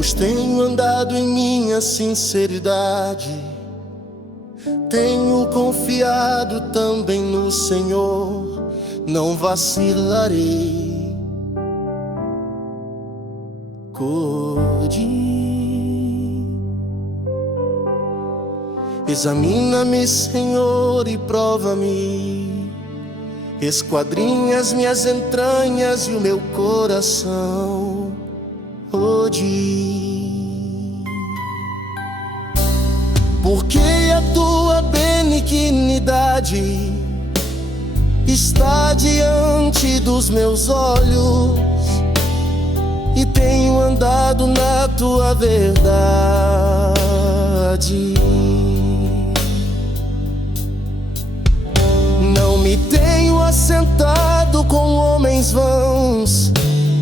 pois tenho andado em minha sinceridade. Tenho confiado também no Senhor, não vacilarei. Examina-me, Senhor, e prova-me. Esquadrinha as minhas entranhas e o meu coração. Porque a tua benignidade está diante dos meus olhos, e tenho andado na tua verdade. Não me tenho assentado com homens vãos,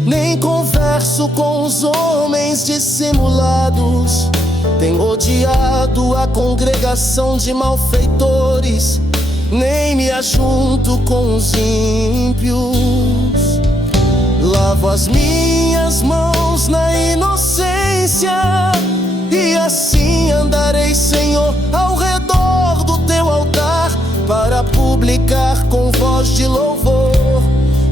nem converso com os homens dissimulados. Tenho odiado a congregação de malfeitores, nem me ajunto com os ímpios. Lavo as minhas mãos na inocência, e assim andarei, Senhor, ao redor do teu altar, para publicar com voz de louvor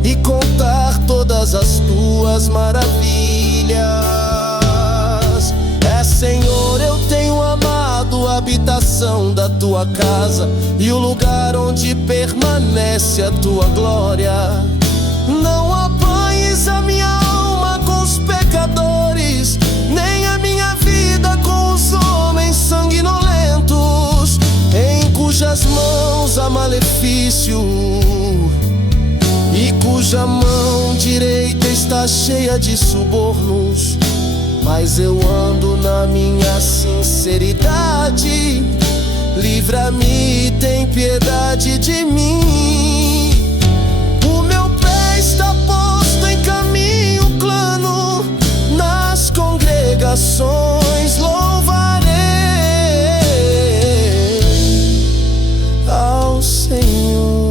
e contar todas as tuas maravilhas. Senhor, eu tenho amado a habitação da tua casa e o lugar onde permanece a tua glória. Não apanhes a minha alma com os pecadores, nem a minha vida com os homens sanguinolentos, em cujas mãos há malefício e cuja mão direita está cheia de subornos. Mas eu ando na minha sinceridade. Livra-me e tem piedade de mim. O meu pé está posto em caminho plano, nas congregações louvarei ao Senhor.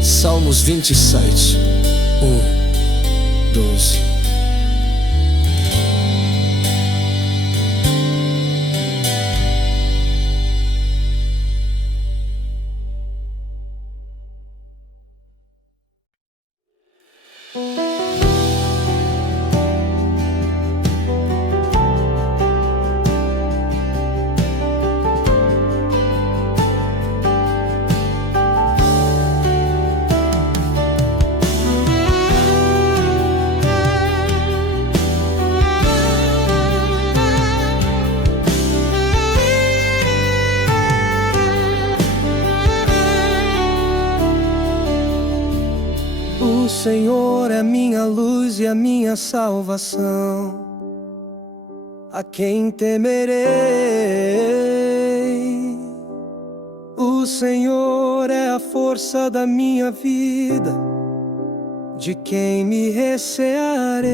Salmos 27, 12. O Senhor é minha luz e a minha salvação. A quem temerei? O Senhor é a força da minha vida. De quem me recearei?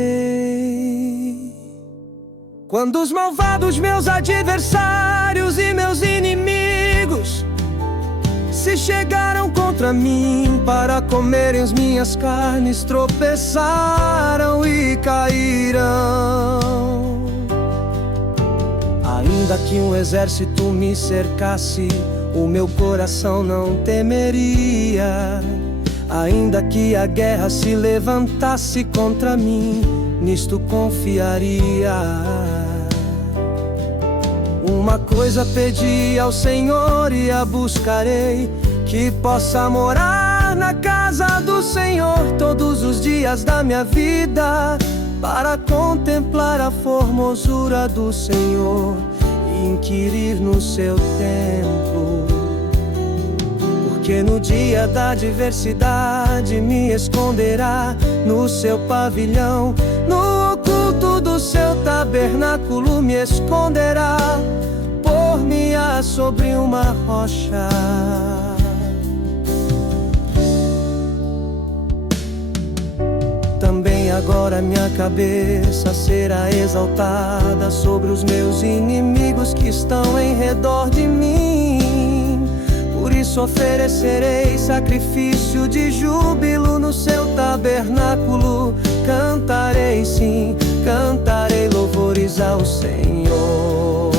Quando os malvados, meus adversários e meus inimigos se chegaram contra mim para comerem as minhas carnes, tropeçaram e caíram. Ainda que um exército me cercasse, o meu coração não temeria. Ainda que a guerra se levantasse contra mim, nisto confiaria. Uma coisa pedi ao Senhor e a buscarei, que possa morar na casa do Senhor todos os dias da minha vida, para contemplar a formosura do Senhor e inquirir no seu templo. porque no dia da adversidade me esconderá no seu pavilhão, no oculto do seu tabernáculo me esconderá, por-me-á sobre uma rocha. Também agora minha cabeça será exaltada sobre os meus inimigos que estão em redor de mim. Por isso oferecerei sacrifício de júbilo no seu tabernáculo. Cantarei, sim, cantarei louvores ao Senhor.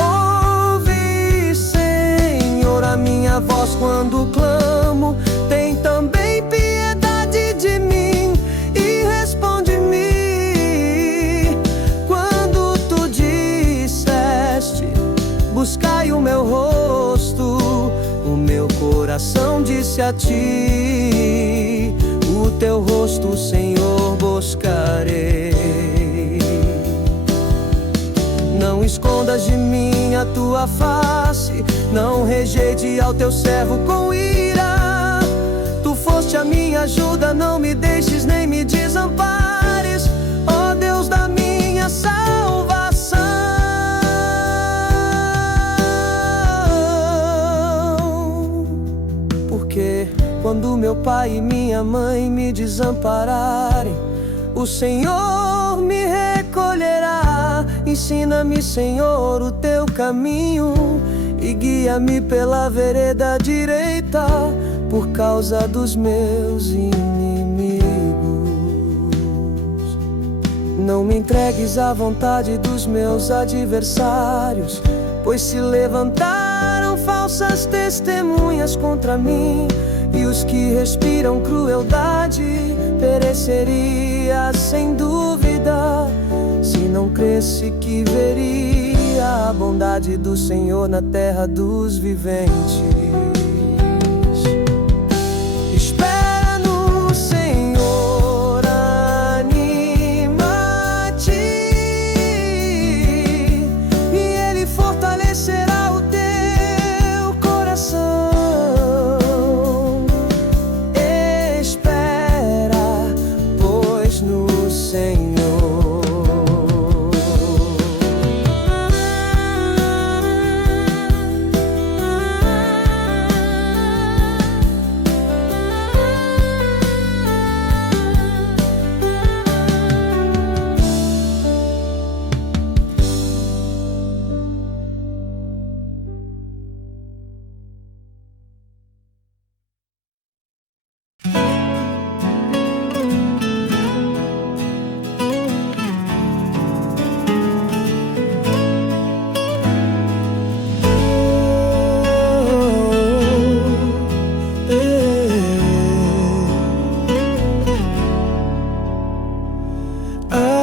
Ouve, Senhor, a minha voz quando clamo. Tem também piedade de mim e responde-me. Quando tu disseste: buscai o meu rosto, o meu coração disse a ti: o teu rosto, Senhor, buscarei. Não escondas de mim a tua face, não rejeite ao teu servo com ira. Tu foste a minha ajuda, não me deixes nem me desampares, ó Deus da minha salvação. Porque quando meu pai e minha mãe me desampararem, o Senhor me recolherá. Ensina-me, Senhor, o teu caminho e guia-me pela vereda direita, por causa dos meus inimigos. Não me entregues à vontade dos meus adversários, pois se levantaram falsas testemunhas contra mim, e os que respiram crueldade pereceria sem dúvida, se não cresce que veria a bondade do Senhor na terra dos viventes. Espera no Senhor, anima-te, e Ele fortalecerá o teu coração. Espera, pois, no Senhor.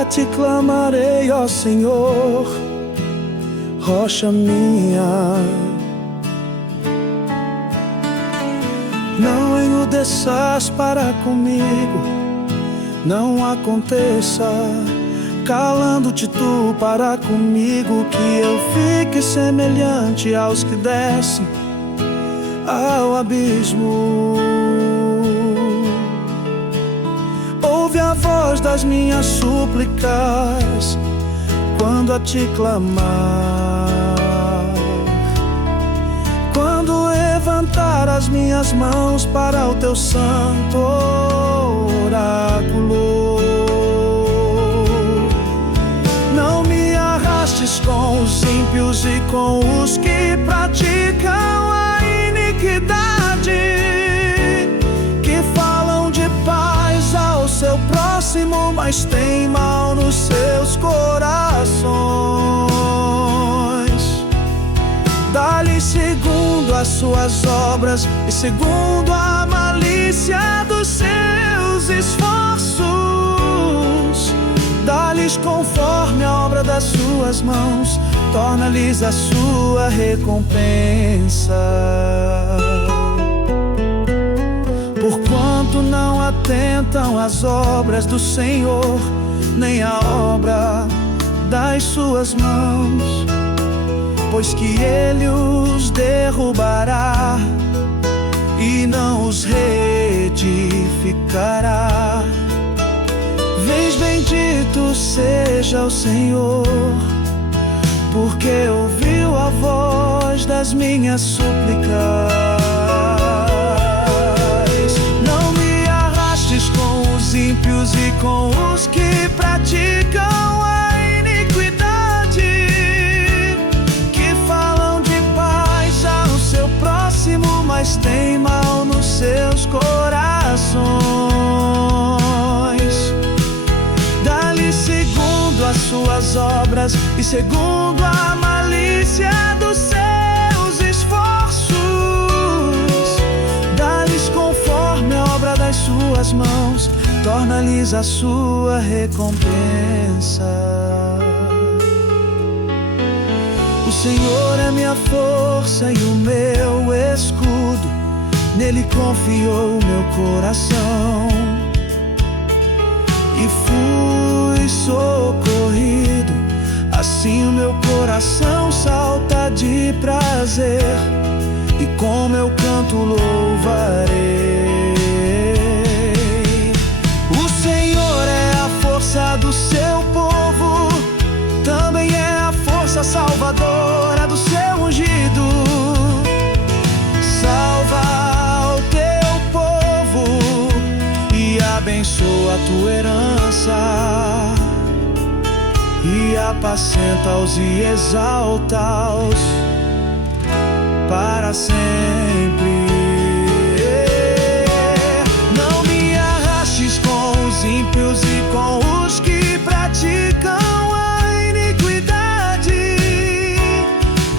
Te clamarei, ó Senhor, rocha minha. Não enmudeças para comigo, não aconteça, calando-te tu para comigo, que eu fique semelhante aos que descem ao abismo. Ouve a voz das minhas súplicas quando a te clamar, quando levantar as minhas mãos para o teu santo oráculo. Não me arrastes com os ímpios e com os que praticam a iniquidade, que falam de paz ao seu próximo, mas tem mal nos seus corações. Dá-lhe segundo as suas obras e segundo a malícia dos seus esforços. Dá-lhes conforme a obra das suas mãos, torna-lhes a sua recompensa. Porquanto não atentam às obras do Senhor, nem à obra das suas mãos. pois que Ele os derrubará e não os reedificará. Vês, bendito seja o Senhor, porque ouviu a voz das minhas súplicas. Não me arrastes com os ímpios e com os que praticam a iniquidade, que falam de paz ao seu próximo, mas têm mal nos seus corações. Dá-lhe segundo as suas obras e segundo a malícia dos seus esforços. Dá-lhes conforme a obra das suas mãos, torna-lhes a sua recompensa. O Senhor é minha força e o meu escudo, nele confiou o meu coração. E fui socorrido, assim o meu coração salta de prazer, e com meu canto louvarei. O Senhor é a força do seu povo, também é a força salvadora do seu ungido. Salva o teu povo e abençoa a tua herança, e apacenta-os e exalta-os para sempre. Não me arrastes com os ímpios e com os que praticam a iniquidade,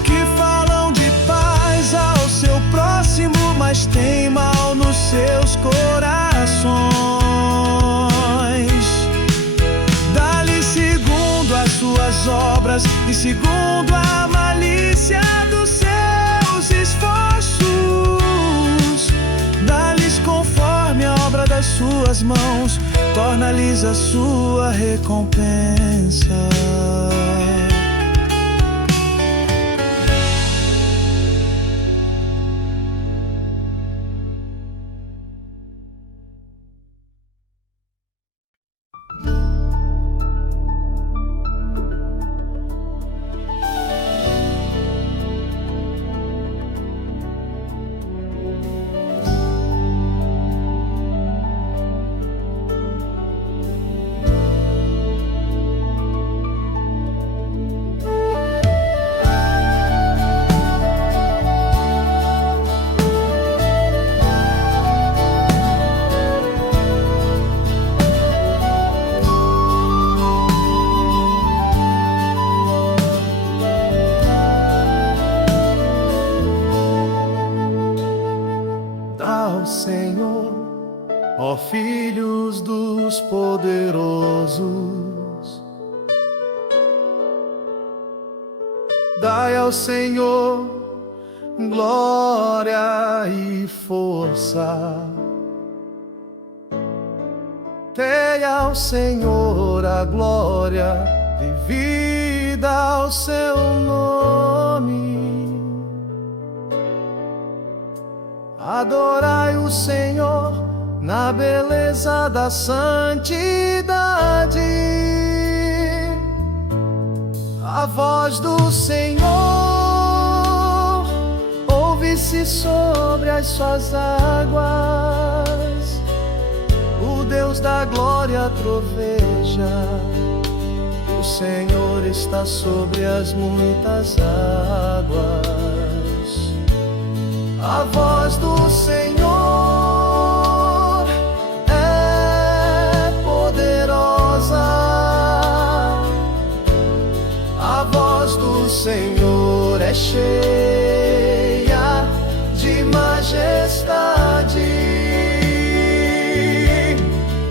que falam de paz ao seu próximo, mas têm mal nos seus corações. Suas obras e segundo a malícia dos seus esforços. Dá-lhes conforme a obra das suas mãos, torna-lhes a sua recompensa. Senhor, ó filhos dos poderosos, dai ao Senhor glória e força. Dei ao Senhor a glória devida ao seu nome. Adorai o Senhor na beleza da santidade. A voz do Senhor ouve-se sobre as suas águas. O Deus da glória troveja. O Senhor está sobre as muitas águas. A voz do Senhor é poderosa. A voz do Senhor é cheia de majestade.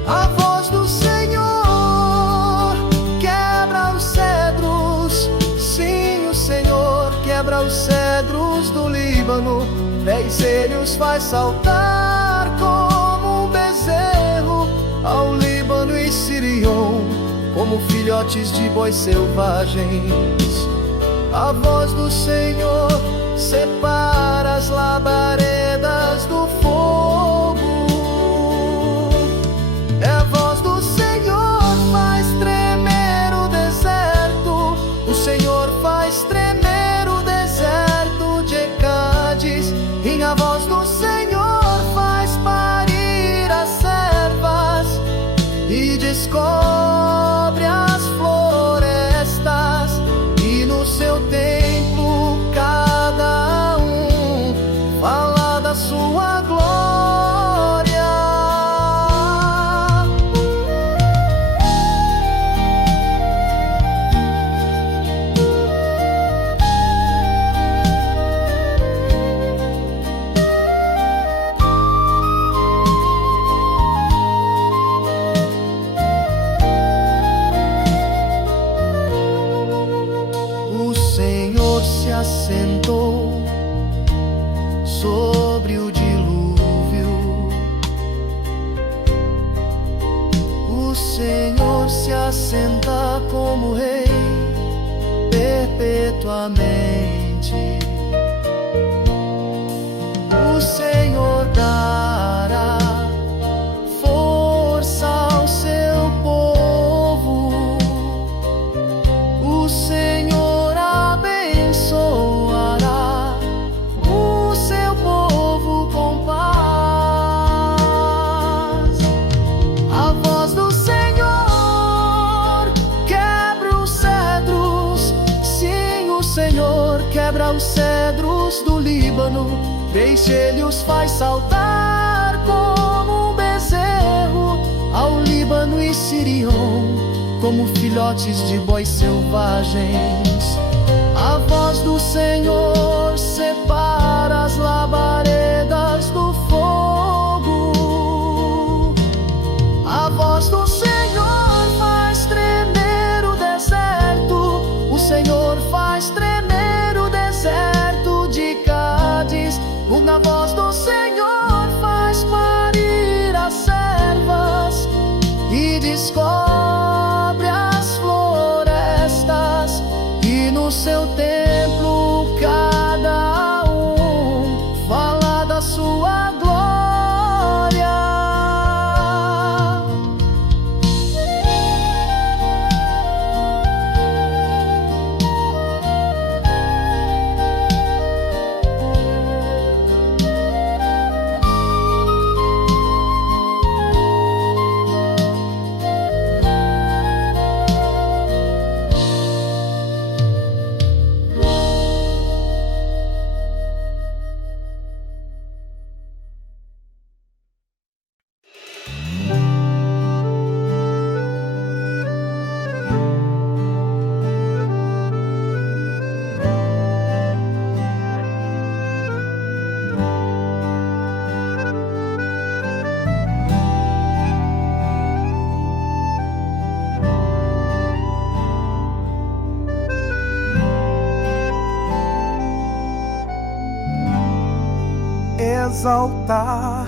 A voz do Senhor quebra os cedros. Sim, o Senhor quebra os cedros do Líbano. 10 ele os faz saltar como um bezerro ao Líbano e Sirion, como filhotes de bois selvagens. A voz do Senhor separa as labaredas do fogo. É a voz do Senhor faz tremer o deserto. O Senhor faz tremer o deserto de Cádiz. E a voz do Senhor faz parir as servas e descobre as florestas. E no seu templo cada um fala da sua glória. O Senhor se assentou sobre o dilúvio. O Senhor se assenta como rei perpetuamente. O Senhor dará força ao seu povo. O Senhor abençoará o seu povo com paz. A voz do Senhor quebra os cedros. Sim, o Senhor quebra os cedros do Líbano. Deixa ele os faz saltar como um bezerro ao Líbano e Sirion, como filhotes de bois selvagens. A voz do Senhor separa as labaredas do fogo. A voz do Senhor faz tremer o deserto. O Senhor faz tremer o deserto de Cádiz. A voz do Senhor faz parir as servas e descobre as florestas. E no seu templo cada um fala da sua glória.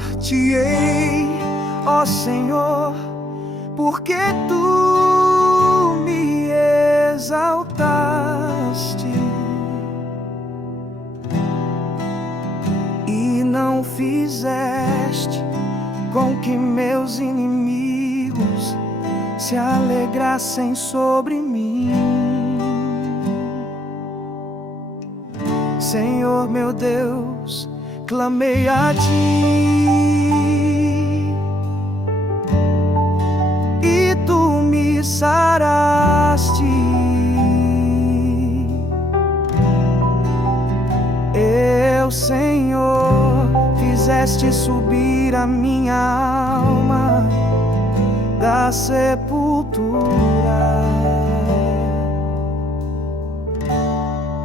Exaltar-te-ei, ó Senhor, porque tu me exaltaste e não fizeste com que meus inimigos se alegrassem sobre mim. Senhor meu Deus, clamei a ti e tu me saraste. Eu, Senhor, fizeste subir a minha alma da sepultura.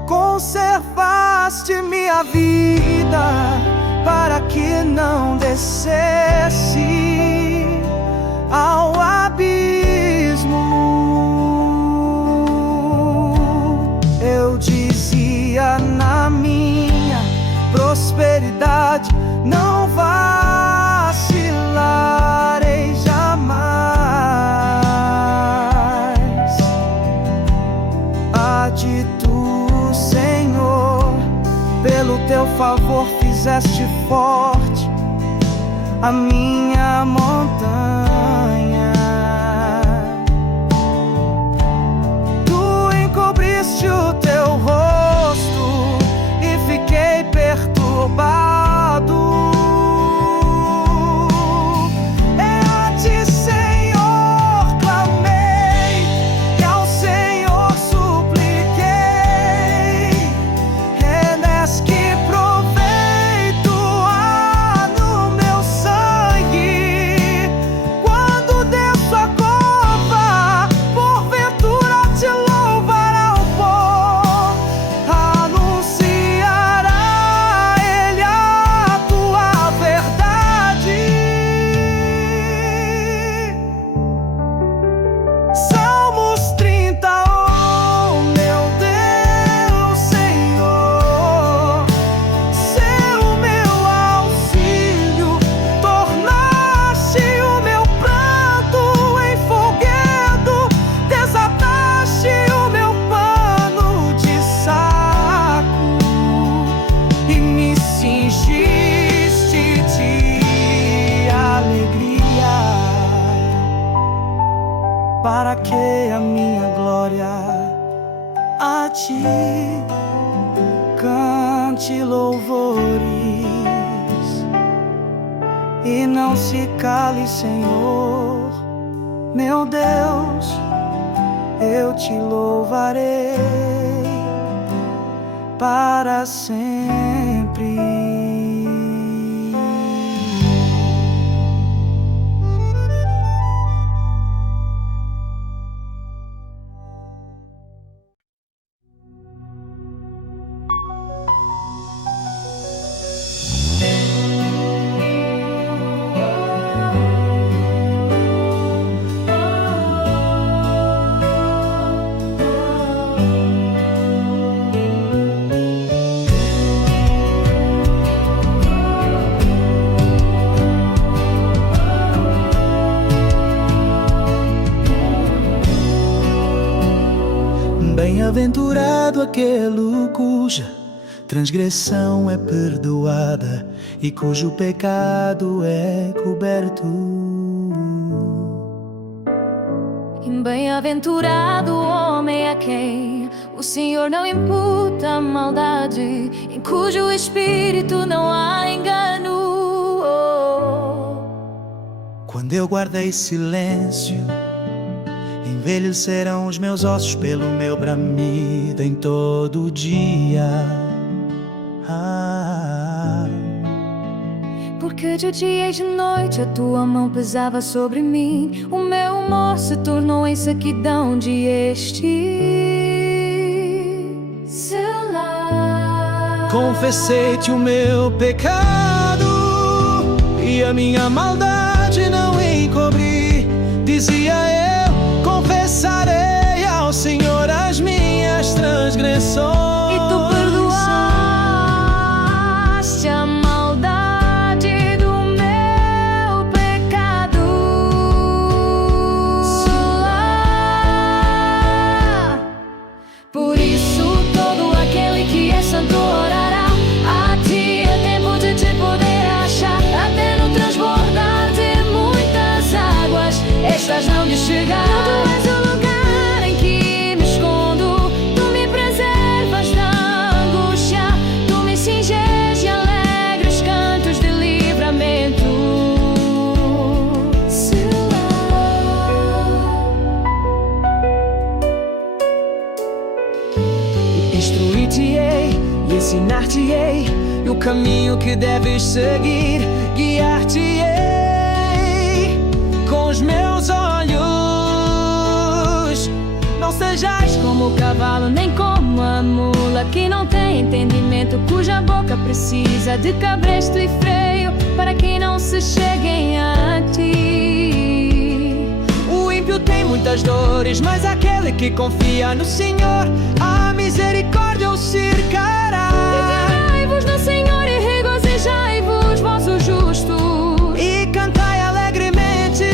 Conservaste minha vida para que não descesse ao abismo. Eu dizia na minha prosperidade, não vacilarei jamais. Há de tu favor fizeste forte a minha montanha. Tu encobriste o teu rosto e fiquei perturbado. Para que a minha glória a ti cante louvores e não se cale, Senhor, meu Deus, eu te louvarei para sempre. Bem-aventurado aquele cuja transgressão é perdoada e cujo pecado é coberto. Bem-aventurado o homem a quem o Senhor não imputa maldade, em cujo espírito não há engano. Quando eu guardei silêncio, envelhecerão os meus ossos pelo meu bramido em todo dia. Porque de dia e de noite a tua mão pesava sobre mim, o meu humor se tornou em sequidão de Selah. Confessei-te o meu pecado e a minha maldade não encobri. Dizia eu: confessarei ao Senhor as minhas transgressões. E tu perdoaste a maldade do meu pecado. Por isso todo aquele que é santo orará a ti. É tempo de te poder achar, até no transbordar de muitas águas, estas não lhe chegarão. Instruir-te-ei e ensinar-te-ei o caminho que deves seguir. Guiar-te-ei com os meus olhos. Não sejais como o cavalo, nem como a mula, que não tem entendimento, cuja boca precisa de cabresto e freio, para que não se cheguem a ti. O ímpio tem muitas dores, mas aquele que confia no Senhor, a misericórdia o cercará. Alegrai-vos no Senhor e regozijai-vos, vossos justos, e cantai alegremente,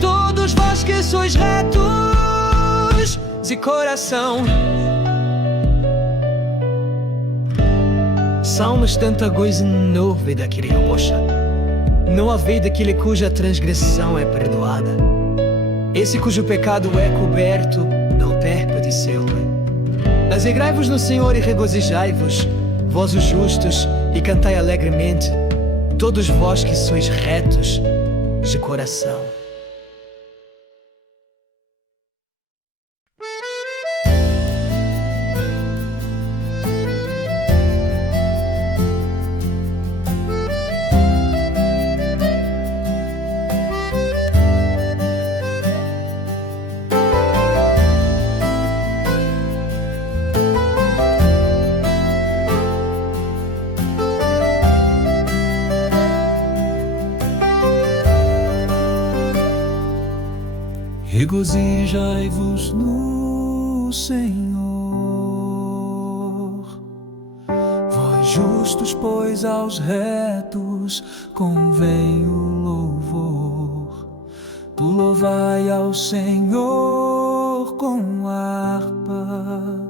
todos vós que sois retos de coração. Salmos tanta coisa nova daquele rocha. Não há vez daquele cuja transgressão é perdoada. Esse cujo pecado é coberto, não perca de seu. Alegrai-vos no Senhor e regozijai-vos, vós os justos, e cantai alegremente, todos vós que sois retos de coração. Regozijai-vos no Senhor, vós justos, pois aos retos convém o louvor. Tu louvai ao Senhor com harpa,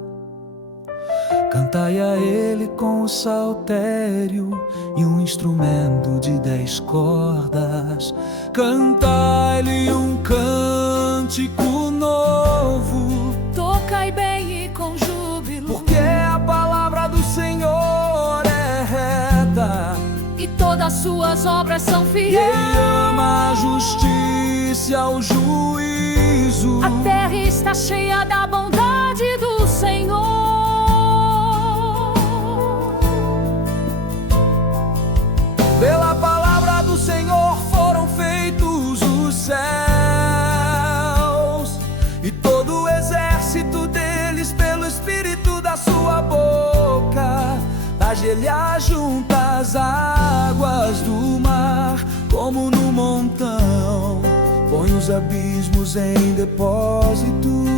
cantai a Ele com o saltério e um instrumento de 10 cordas. Cantai-lhe um cântico novo, Tocai bem e com júbilo, porque a palavra do Senhor é reta e todas suas obras são e fiéis. Ele ama a justiça e ao juízo. A terra está cheia da bondade do Senhor. Pela palavra do Senhor foram feitos os céus, e todo o exército deles pelo Espírito da sua boca. Ele ajunta as águas do mar como no montão, põe os abismos em depósitos.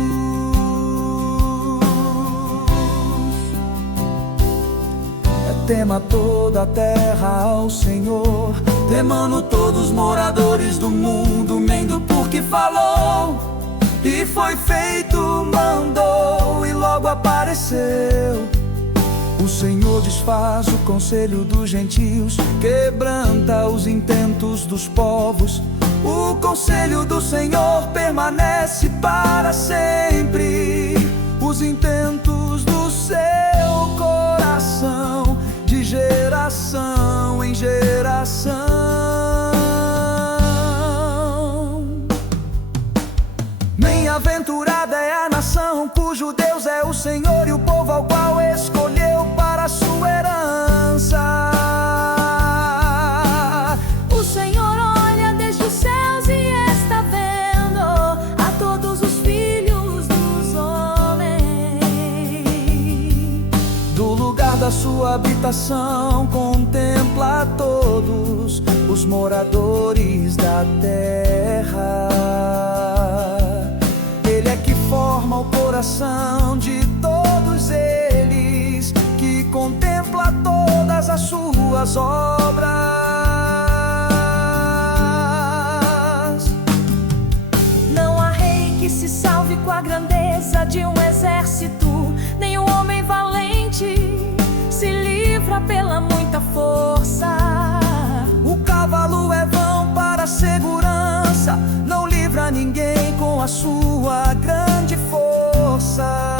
Tema toda a terra ao Senhor, temando todos os moradores do mundo, mendo porque falou, e foi feito, mandou, e logo apareceu. O Senhor desfaz o conselho dos gentios, quebranta os intentos dos povos. O conselho do Senhor permanece para sempre, os intentos do seu coração, de geração em geração. Bem-aventurada é a nação cujo Deus é o Senhor, e o povo ao qual escolheu para a sua herança. O Senhor olha desde os céus e está vendo a todos os filhos dos homens. Do lugar da sua habitação contempla todos os moradores da terra. Ele é que forma o coração de todos eles, que contempla todas as suas obras. Não há rei que se salve com a grandeza de um exército, nem um homem valente se livra pela muita força. O cavalo é vão para a segurança, não livra ninguém com a sua grande força.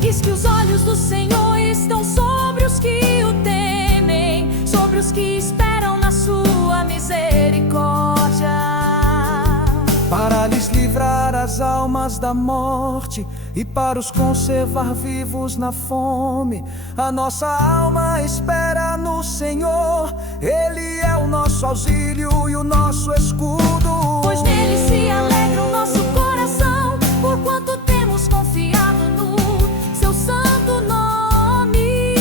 Diz que os olhos do Senhor estão sobre os que o temem, sobre os que esperam na sua misericórdia, para lhes livrar as almas da morte e para os conservar vivos na fome. A nossa alma espera no Senhor, Ele é o nosso auxílio e o nosso escudo. pois nele se alegra o nosso coração, porquanto temos confiado no seu santo nome.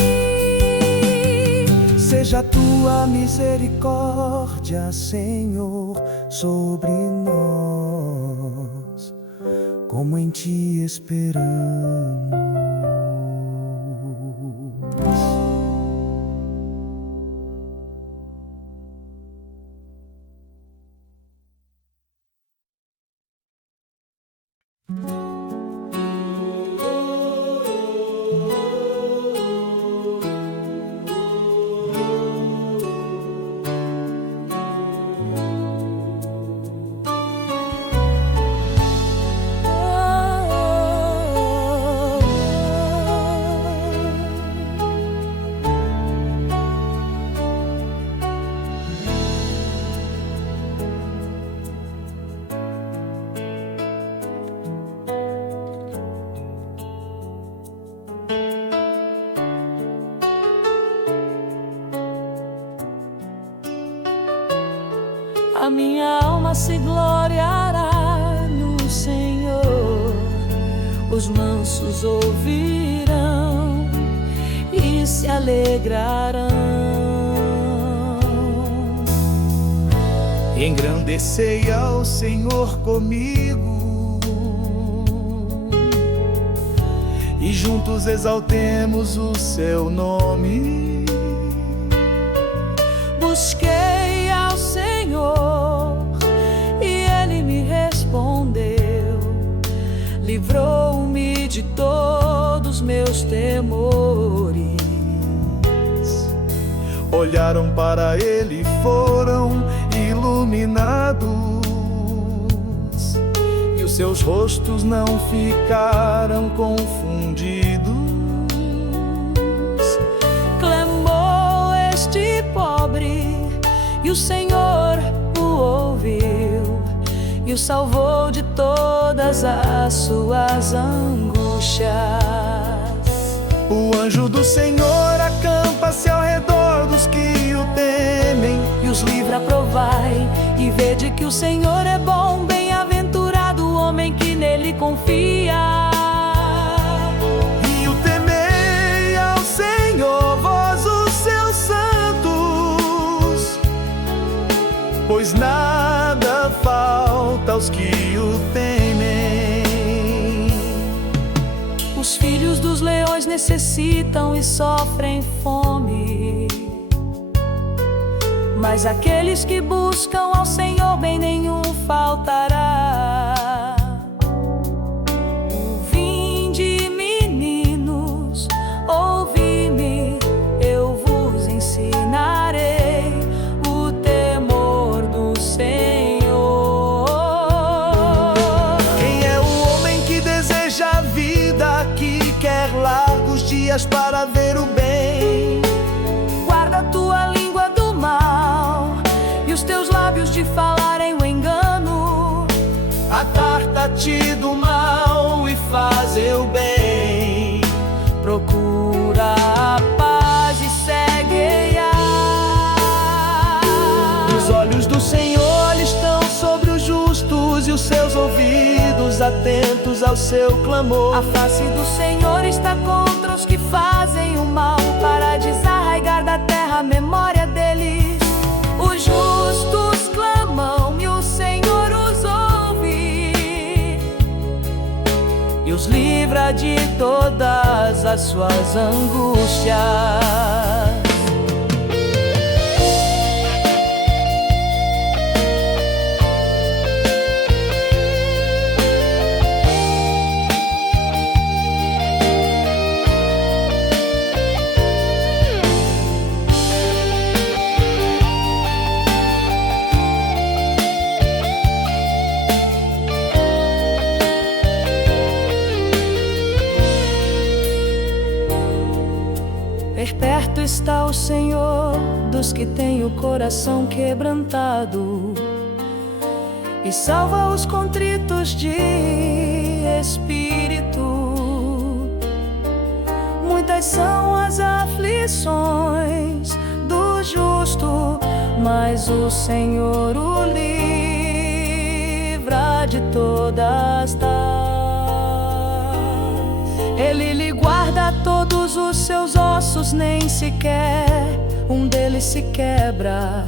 Seja a tua misericórdia, Senhor, sobre nós, como em ti esperamos. A minha alma se gloriará no Senhor. Os mansos ouvirão e se alegrarão. Engrandecei ao Senhor comigo e juntos exaltemos o seu nome. Busquei ao Senhor e Ele me respondeu, livrou-me de todos meus temores. Olharam para Ele e foram iluminados, e os seus rostos não ficaram confundidos. Clamou este pobre, e o Senhor o ouviu, e o salvou de todas as suas angústias. O anjo do Senhor acampa-se ao redor dos que o temem, e os livra. Provai e vede que o Senhor é bom. Bem-aventurado o homem que nele confia. e o temei ao Senhor, vós os seus santos, pois nada falta aos que o temem. Os filhos dos leões necessitam e sofrem fome, mas aqueles que buscam ao Senhor, bem nenhum faltará. Vinde, meninos, ouvi-me, eu vos ensinarei o temor do Senhor. Quem é o homem que deseja a vida, que quer largos dias para ver o bem? Guarda tua língua do mal e os teus lábios de falarem o engano. Aparta-te do mal e faze o bem. Procura a paz e segue-a. Os olhos do Senhor estão sobre os justos e os seus ouvidos atentos ao seu clamor. A face do Senhor está contra os que fazem o mal, para desarraigar da terra a memória deles. Os justos clamam e o Senhor os ouve, e os livra de todas as suas angústias. Perto está o Senhor dos que têm o coração quebrantado, e salva os contritos de espírito. Muitas são as aflições do justo, mas o Senhor o livra de todas tais. Ele lhe guarda todos os seus ossos, nem sequer um deles se quebra.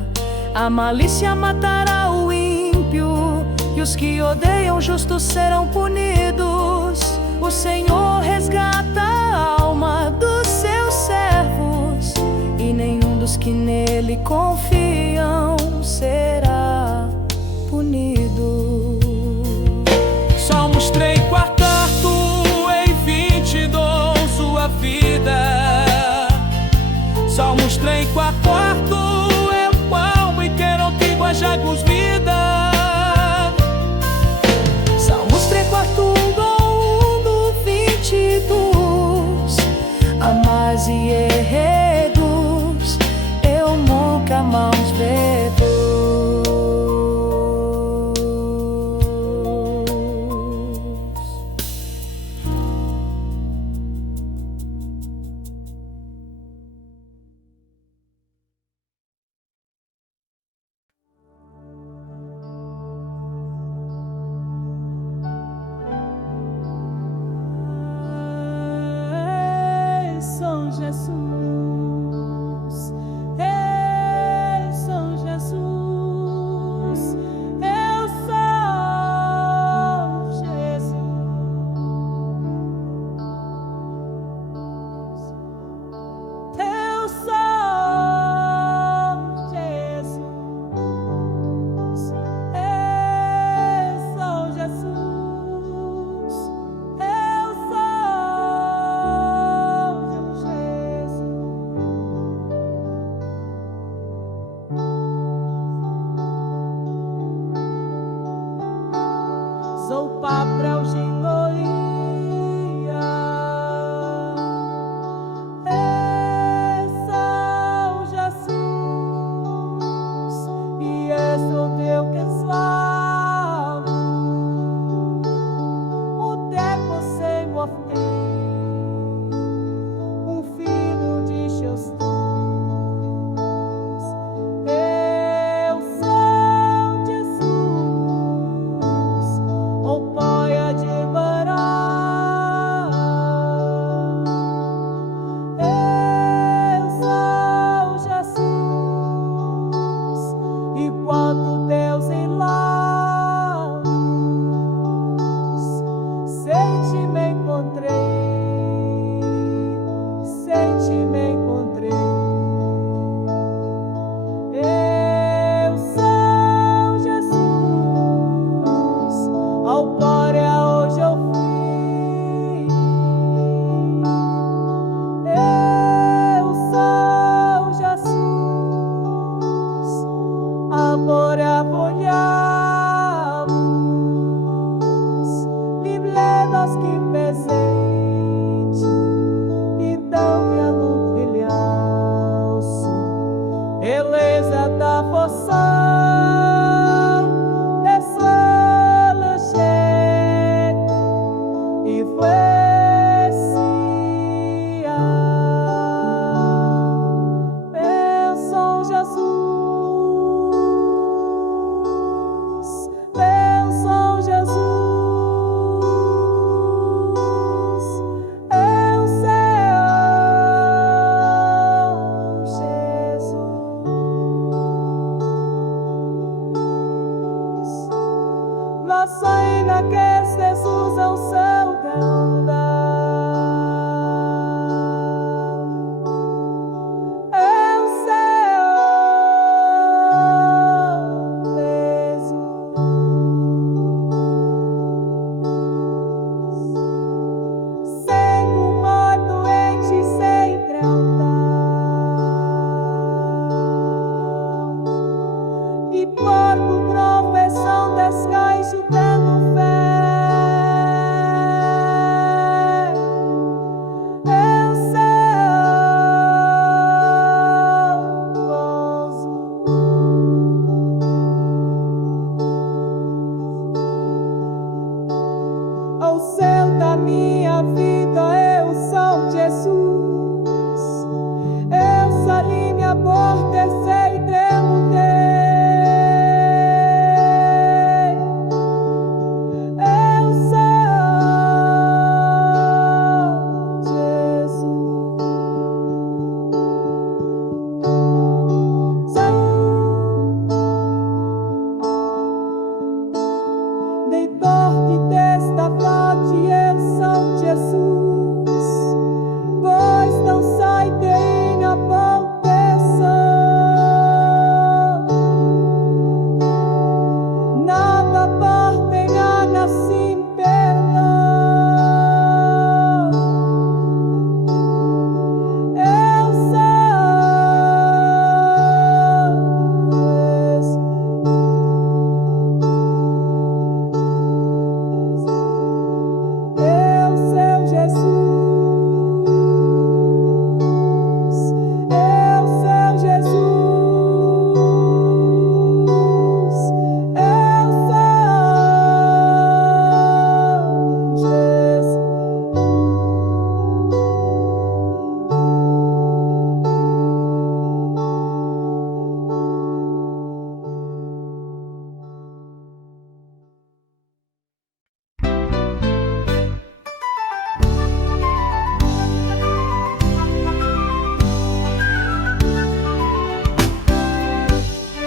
A malícia matará o ímpio, e os que odeiam o justo serão punidos. O Senhor resgata a alma dos seus servos, e nenhum dos que nele confiam será punido. Salmos 3, quarto em 20 dou sua vida. Salmos 3, quarto é o pão e quero antigo a jagos vida. Salmos 3, quarto do 22. Amas e erredos, eu nunca mal filho de seus eu sou Jesus, o Pai de Bará. Eu sou Jesus, enquanto Deus em lá, sente me encontrei, sente me encontrei. Eu sou Jesus, ao glória hoje eu fui. Eu sou Jesus, agora olhamos, livre-nos que presente, então me anuntilhaço, beleza da poção, dessa lajeta, e frecia. Benção Jesus, benção Jesus, eu sei Jesus. Mas ainda que Jesus é o seu grandão, eu sei Jesus. Sem uma doente, sem grandão, e por profissão descanso tendo fé. Eu sei ao céu da minha vida, eu sou Jesus. Eu sali minha porta e sei eu sou Jesus. Deitor que desta parte, eu sou Jesus, pois não sai de minha proteção. Nada partenha assim perdão. Eu sou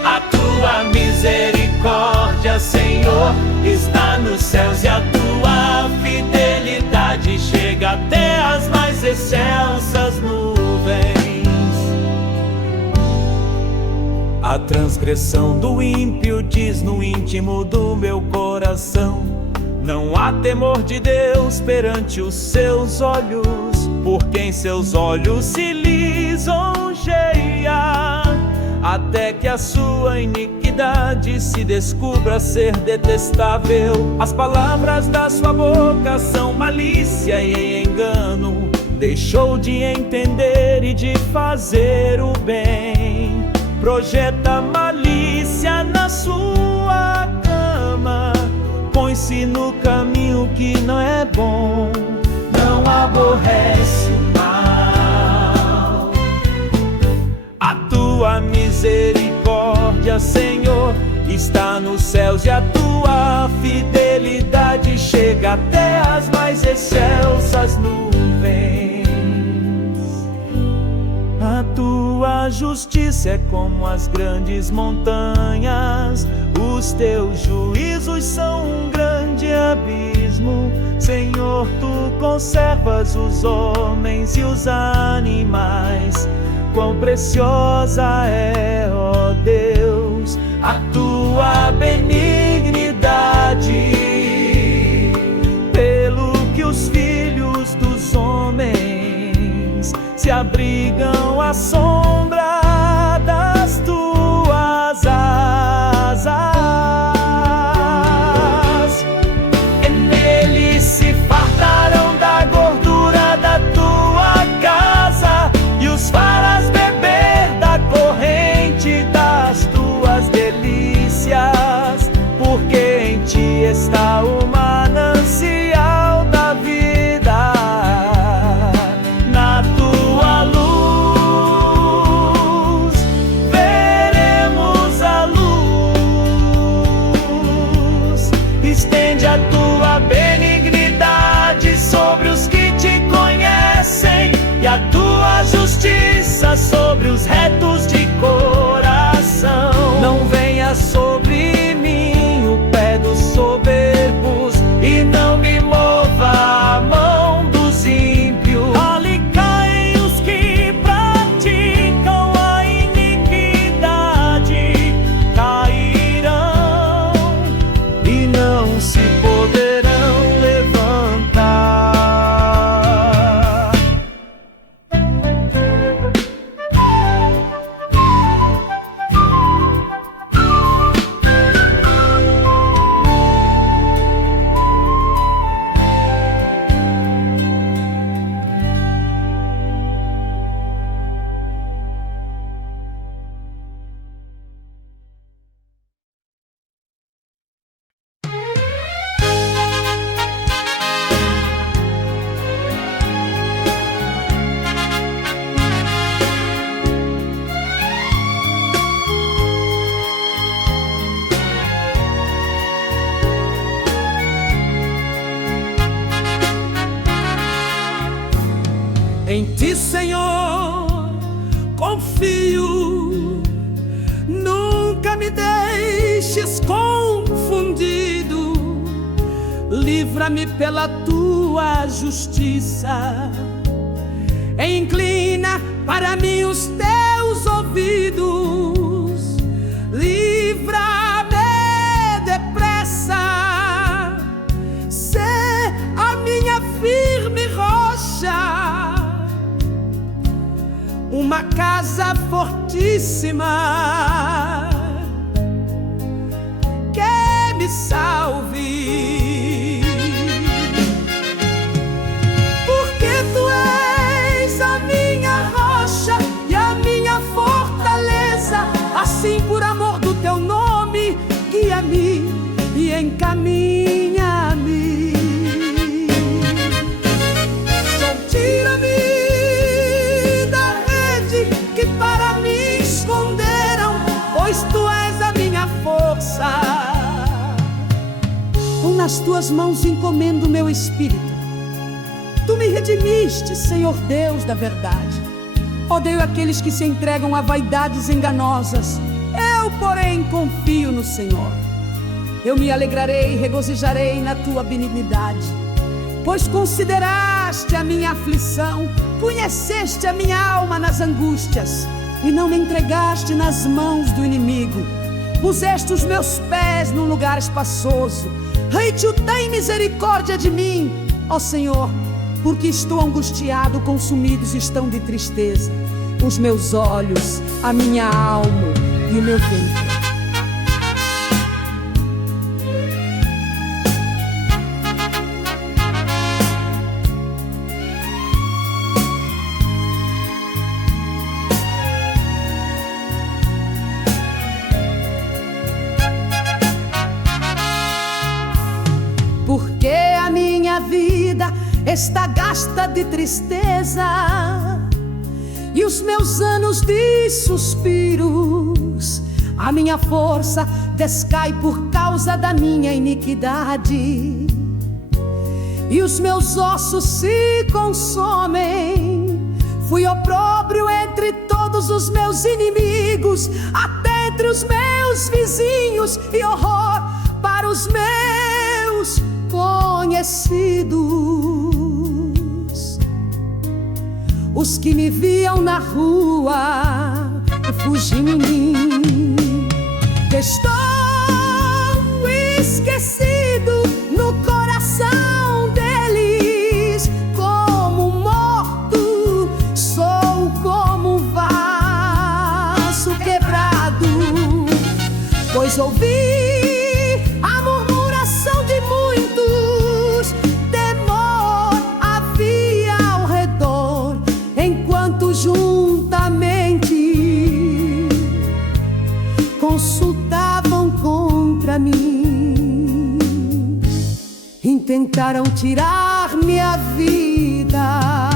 A tua misericórdia, Senhor, está nos céus, e a tua fidelidade chega até as mais excelsas nuvens. A transgressão do ímpio diz no íntimo do meu coração: não há temor de Deus perante os seus olhos, porque em seus olhos se lisonjeia, até que a sua iniquidade se descubra ser detestável. As palavras da sua boca são malícia e engano. Deixou de entender e de fazer o bem. Projeta malícia na sua cama, põe-se no caminho que não é bom. Senhor, está nos céus e a tua fidelidade chega até as mais excelsas nuvens. A tua justiça é como as grandes montanhas, os teus juízos são um grande abismo. Senhor, tu conservas os homens e os animais. Quão preciosa é, ó Deus, a tua benignidade, pelo que os filhos dos homens se abrigam à sombra das tuas asas. E nele se fartarão da gordura da tua casa, e os farás beber da corrente das tuas delícias, porque em ti está o manancial da vida. Na tua luz veremos a luz. Estende a tua benignidade sobre os que te conhecem, e a tua justiça sobre os retos de coração. Não venha sobre mim o pé dos soberbos, e não me mova a mão dos ímpios. Ali caem os que praticam a iniquidade, cairão e não se poderão levantar. Em ti, Senhor, confio. Nunca me deixes confundido. Livra-me pela tua justiça. Inclina para mim os teus ouvidos. Livra-me depressa. Sê a minha firme rocha, uma casa fortíssima que me salve. Porque tu és a minha rocha e a minha fortaleza, assim por amor do teu nome, guia-me e encaminha-me. Tira-me para me esconderam, pois tu és a minha força. Nas tuas mãos encomendo o meu espírito. Tu me redimiste, Senhor Deus da verdade. Odeio aqueles que se entregam a vaidades enganosas. Eu, porém, confio no Senhor. Eu me alegrarei e regozijarei na tua benignidade, pois consideraste a minha aflição, conheceste a minha alma nas angústias, e não me entregaste nas mãos do inimigo. Puseste os meus pés num lugar espaçoso. Rei, tu tem misericórdia de mim, ó Senhor, porque estou angustiado, consumidos estão de tristeza os meus olhos, a minha alma e o meu ventre. Porque a minha vida está gasta de tristeza, e os meus anos de suspiros A minha força descai por causa da minha iniquidade, e os meus ossos se consomem. Fui opróbrio entre todos os meus inimigos, até entre os meus vizinhos, e horror para os meus conhecidos. Os que me viam na rua fugiam em mim. Estou esquecido no coração deles, como morto, sou como um vaso quebrado, pois ouvi a murmuração de muitos, temor havia ao redor, enquanto juntamente consultavam contra mim, intentaram tirar minha vida.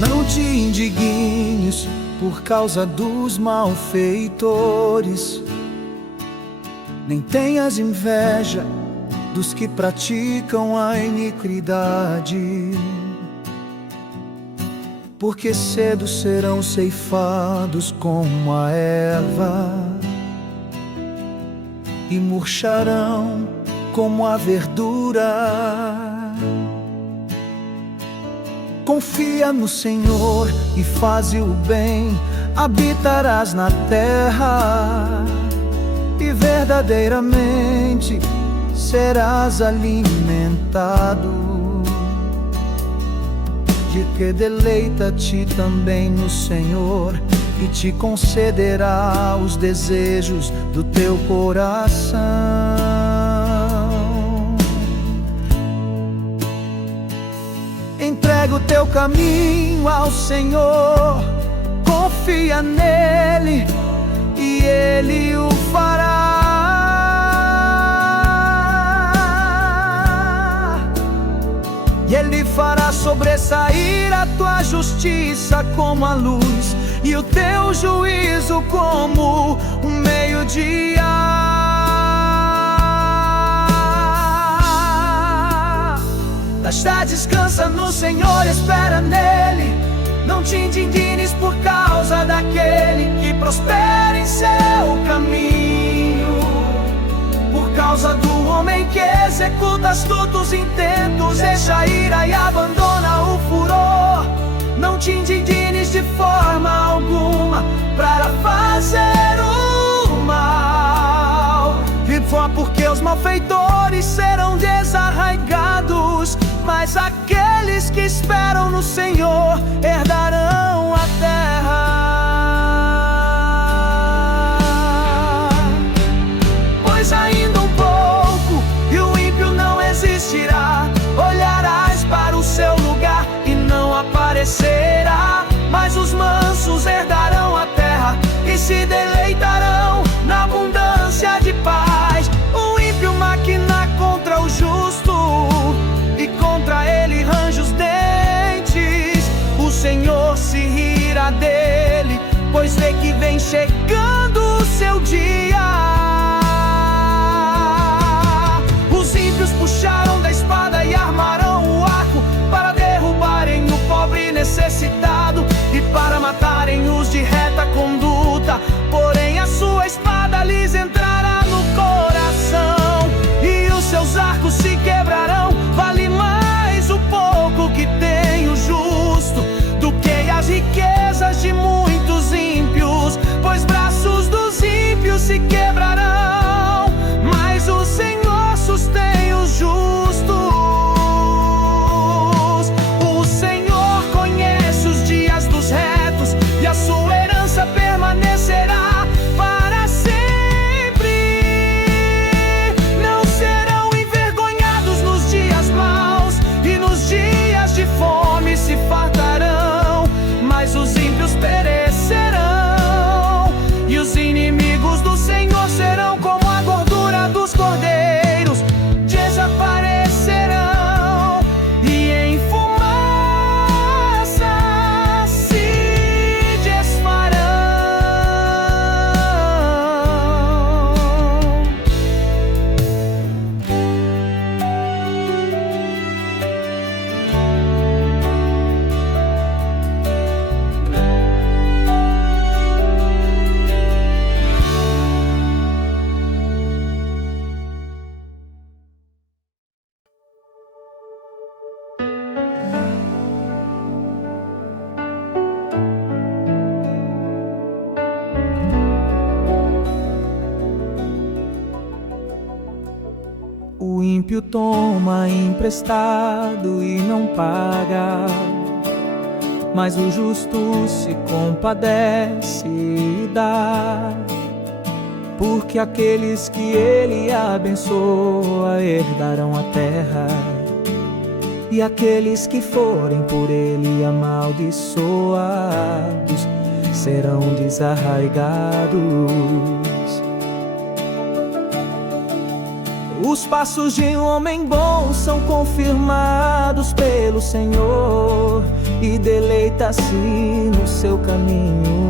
Não te indignes por causa dos malfeitores, nem tenhas inveja dos que praticam a iniquidade, porque cedo serão ceifados como a erva e murcharão como a verdura. Confia no Senhor e faze o bem, habitarás na terra e verdadeiramente serás alimentado. De que deleita-te também no Senhor, e te concederá os desejos do teu coração. Entrega o teu caminho ao Senhor, confia nele e ele o fará. E ele fará sobressair a tua justiça como a luz, e o teu juízo como o meio-dia. Descansa no Senhor, espera nele. Não te indignes por causa daquele que prospera em seu caminho, por causa do homem que executa astutos intentos, deixa a ira e abandona o furor. Não te indignes de forma alguma para fazer o mal, e for porque os malfeitores serão desarraigados, mas aqueles que esperam no Senhor herdarão a terra. Pois ainda um pouco e o ímpio não existirá, olharás para o seu lugar e não aparecerá, mas os mansos herdarão a terra e se deleitarão na abundância de paz. O ímpio maquina contra o justo, contra ele range os dentes. O Senhor se os inimigos do Senhor serão como a gordura dos cordeiros, desaparecerão e em fumaça se desfarão. O ímpio toma emprestado e não paga, mas o justo se compadece e dá. Porque aqueles que ele abençoa herdarão a terra, e aqueles que forem por ele amaldiçoados serão desarraigados. Os passos de um homem bom são confirmados pelo Senhor, e deleita-se no seu caminho.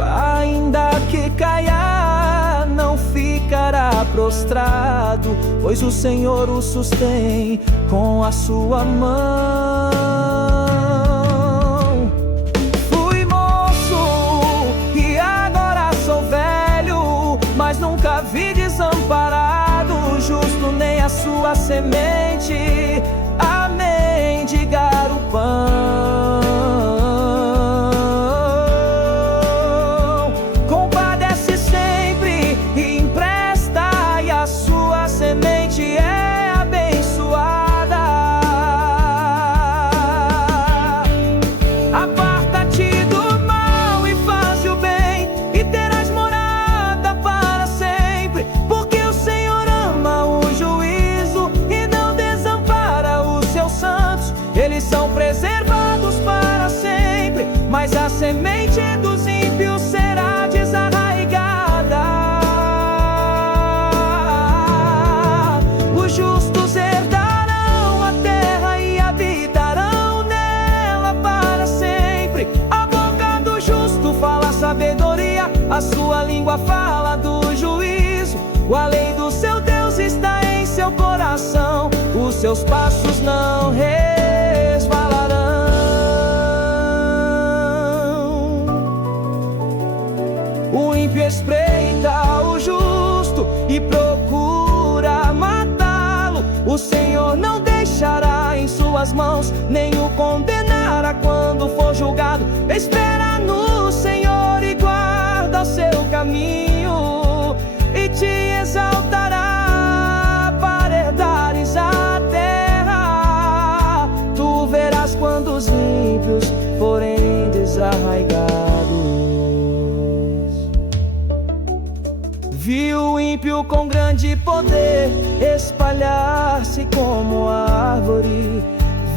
Ainda que caia, não ficará prostrado, pois o Senhor o sustém com a sua mão. Fui moço e agora sou velho, mas nunca vi desamparado o justo, nem a sua semente a mendigar o pão. Compadece sempre e empresta, e a sua semente é abençoada. Aparta-te do mal e faz o bem, e terás morada para sempre, porque o Senhor ama o juízo e não desampara os seus santos. Eles são preservados para sempre, mas a semente dos ímpios será desarraigada. Os justos herdarão a terra e habitarão nela para sempre. A boca do justo fala sabedoria, a sua língua fala do juízo. A lei do seu Deus está em seu coração, os seus passos não resvalarão. O ímpio espreita o justo e procura matá-lo. O Senhor não deixará em suas mãos, nem o condenará quando for julgado. Espera no Senhor e guarda o seu caminho, e te exaltará para herdares a terra. Tu verás quando os ímpios forem desarraigados. Viu o ímpio com grande poder espalhar-se como árvore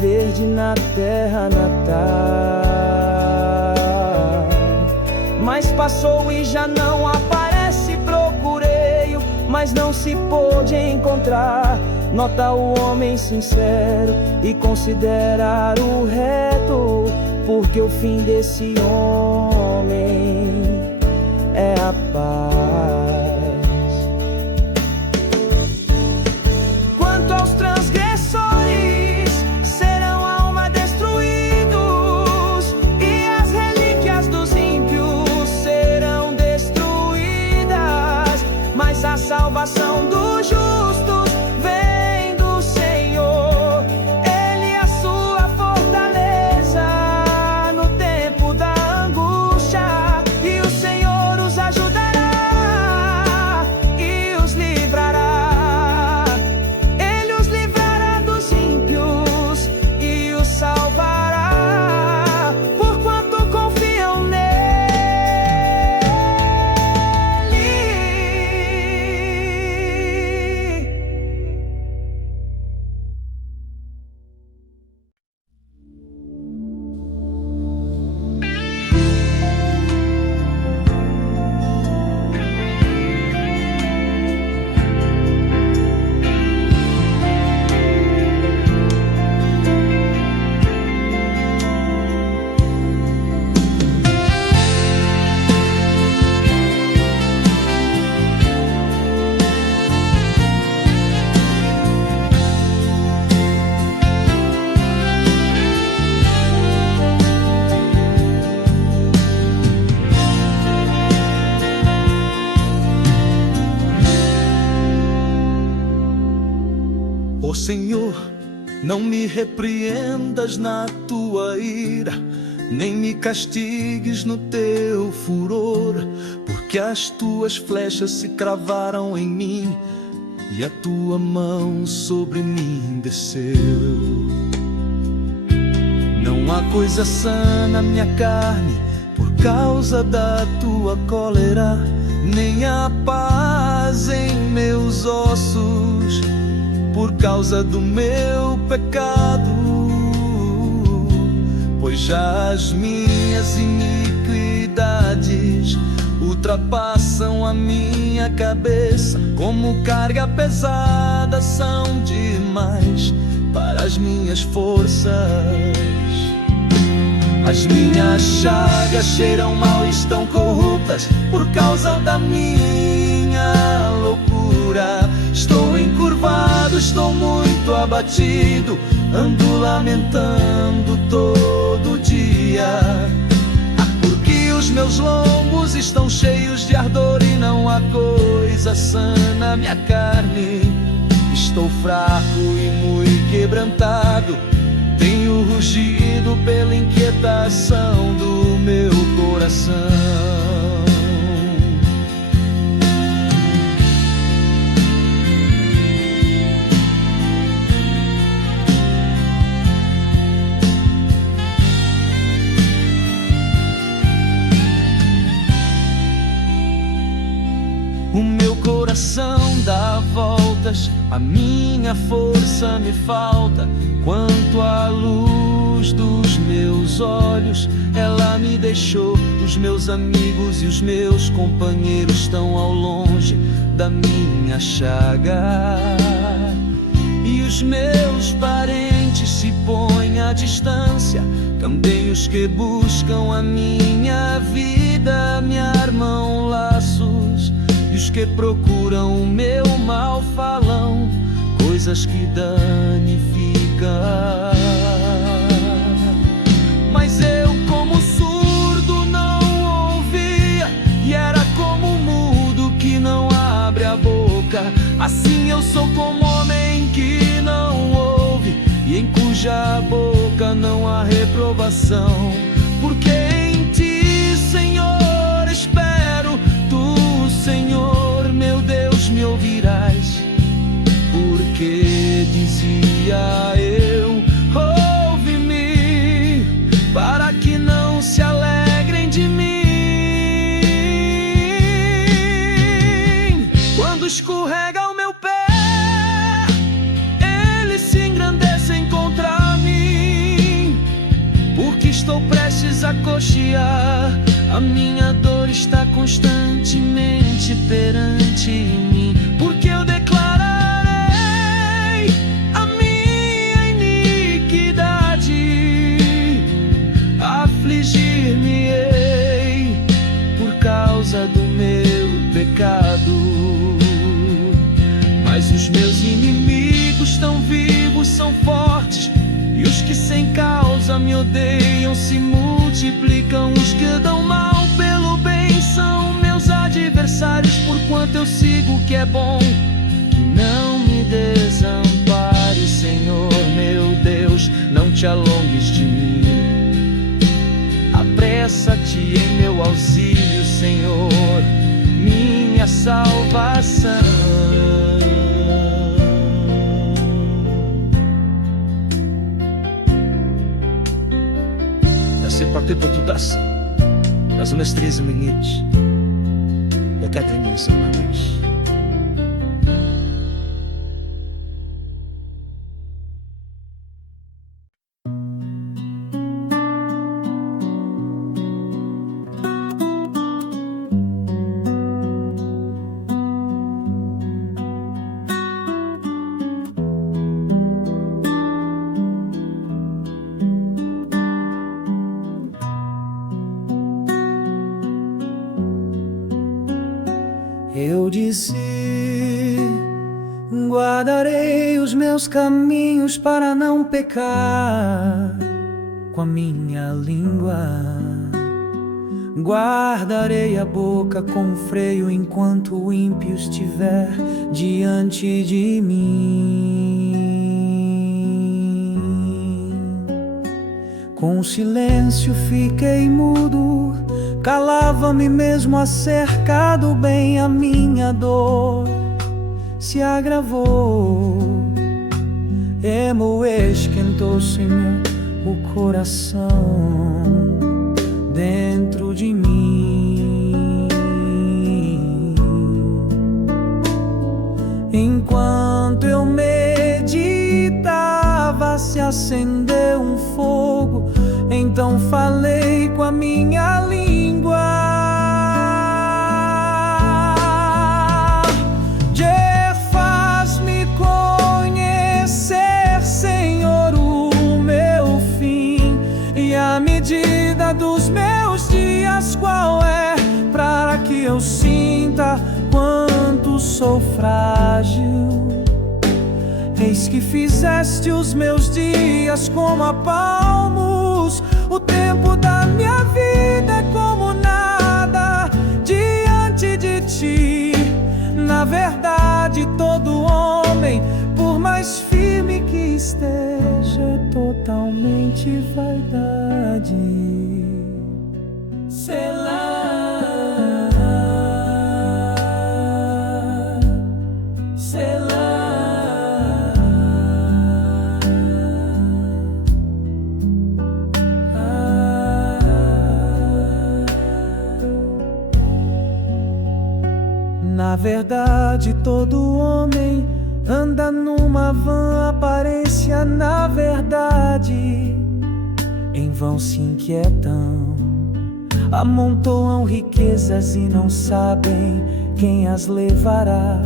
verde na terra natal. Mas passou e já não aparece, procurei-o, mas não se pôde encontrar. Nota o homem sincero e considerar o reto, porque o fim desse homem é a paz. Quanto aos transgressores, serão alma destruídos, e as relíquias dos ímpios serão destruídas. Mas a salvação dos justos vem do Senhor, Ele é a sua fortaleza no tempo da angústia. Senhor, não me repreendas na tua ira, nem me castigues no teu furor, porque as tuas flechas se cravaram em mim e a tua mão sobre mim desceu. Não há coisa sã na minha carne por causa da tua cólera, nem há paz em meus ossos por causa do meu pecado. Pois já as minhas iniquidades ultrapassam a minha cabeça, como carga pesada são demais para as minhas forças. As minhas chagas cheiram mal e estão corruptas por causa da minha loucura. Estou encurvado, estou muito abatido, ando lamentando todo dia, porque os meus lombos estão cheios de ardor e não há coisa sã na minha carne. Estou fraco e muito quebrantado, tenho rugido pela inquietação do meu coração. O meu coração dá voltas, a minha força me falta. Quanto à luz dos meus olhos, ela me deixou. Os meus amigos e os meus companheiros estão ao longe da minha chaga, e os meus parentes se põem à distância. Também os que buscam a minha vida me armam laços, e os que procuram o meu mal falam coisas que danificam. Mas eu, como surdo, não ouvia, e era como mudo que não abre a boca. Assim eu sou como homem que não ouve, e em cuja boca não há reprovação. Porque em ti, Senhor, espero. Tu, Senhor, meu Deus, me ouvirás. Porque dizia eu, ouve-me, para que não se alegrem de mim. Quando escorrega o meu pé, eles se engrandecem contra mim. Porque estou prestes a coxear, a minha dor está constantemente perante mim. Porque eu declararei a minha iniquidade, afligir-me-ei por causa do meu pecado. Mas os meus inimigos estão vivos, são fortes, e os que sem causa me odeiam se multiplicam. Os que dão mal pelo bem são meus adversários, porquanto eu sigo o que é bom. Não me desampare, Senhor, meu Deus, não te alongues de mim. Apressa-te em meu auxílio, Senhor, minha salvação. Nasci para ter produção das umas 13 minutos e a cada dia são mais. Eu disse, guardarei os meus caminhos para não pecar com a minha língua. Guardarei a boca com freio enquanto o ímpio estiver diante de mim. Com o silêncio fiquei mudo, calava-me mesmo acercado bem. A minha dor se agravou, esquentou-se-me o coração dentro de mim. Enquanto eu meditava, se acendeu um fogo. Então falei com a minha língua. Faz-me conhecer, Senhor, o meu fim e a medida dos meus dias. Qual é, para que eu sinta quanto sou frágil. Eis que fizeste os meus dias como a palmos. O tempo da minha vida é como nada diante de ti. Na verdade, todo homem, por mais firme que esteja, é totalmente vaidade. Selá. Na verdade, todo homem anda numa vã aparência. Na verdade, em vão se inquietam, amontoam riquezas e não sabem quem as levará.